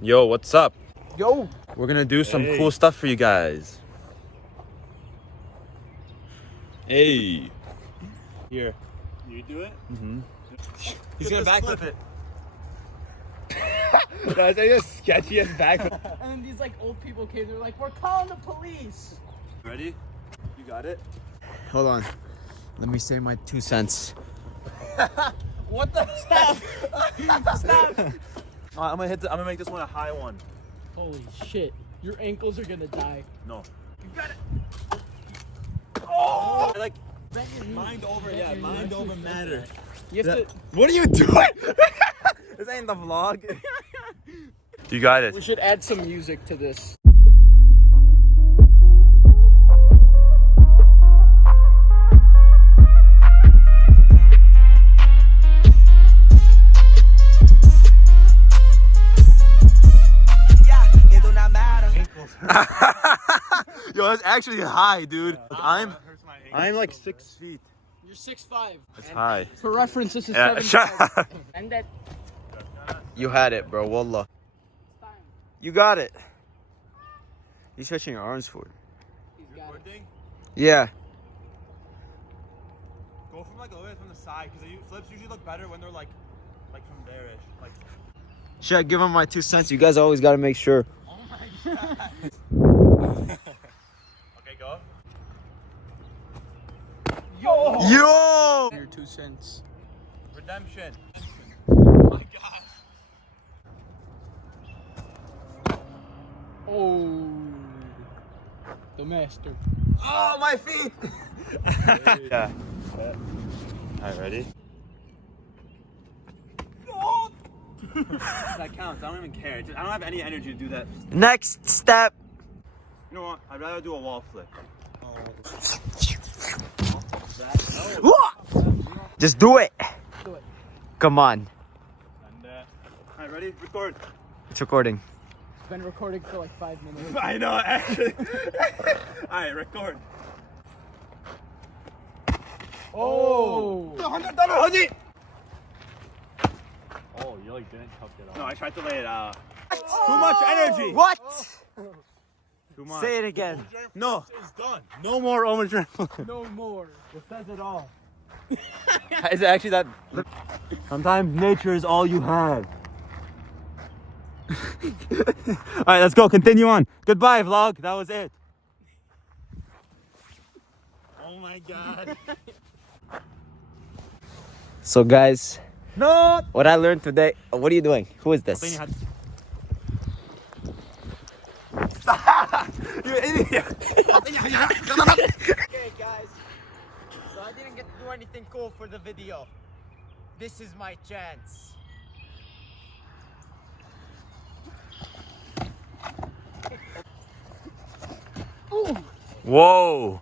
Yo, what's up? Yo. We're gonna do some cool stuff for you guys. Hey. Here. You do it? Mm-hmm. He's gonna backflip it. That's like a sketchy ass backflip. And then these like old people came. They're like, "We're calling the police." Ready? You got it? Hold on. Let me say my 2 cents. What the? Stop! Stop! I'm gonna make this one a high one. Holy shit! Your ankles are gonna die. No. You got it. Oh! Like Bend your knee. mind over, Bend yeah, your knee. mind over matter. You have to. What are you doing? This ain't the vlog. You got We it. should add some music to this. Yo, that's actually high, dude. I'm like 6 feet. You're 6'5". That's high. For reference, this is Yeah, 7'5". shut up. And that. You had it, bro. Wallah. You got it. You stretching your arms forward. He's got it. Yeah. Go from like a little bit from the side, because the flips usually look better when they're like from there-ish. Like. Should I give him my 2 cents? You guys always gotta make sure. Oh my god. Okay, go. Yo! Your 2 cents. Redemption. Oh my god. Oh. The master. Oh, my feet! Yeah. Alright, ready? That counts. I don't even care. I don't have any energy to do that. Next step. You know what? I'd rather do a wall flip. Just do it. Do it. Come on. And alright, ready? Record. It's recording. It's been recording for like 5 minutes. I know, actually. Alright, record. Oh. $100 Oh, you like didn't help it out. No, I tried to lay it out. Too much energy. What? Too much. Say it again. No. It's done. No more Omzerz. No more. It says it all. Is it actually that? Sometimes nature is all you have. Alright, let's go. Continue on. Goodbye, vlog. That was it. Oh my god. So guys, No! what I learned today. What are you doing? Who is this? You idiot! Okay guys, so I didn't get to do anything cool for the video. This is my chance. Whoa!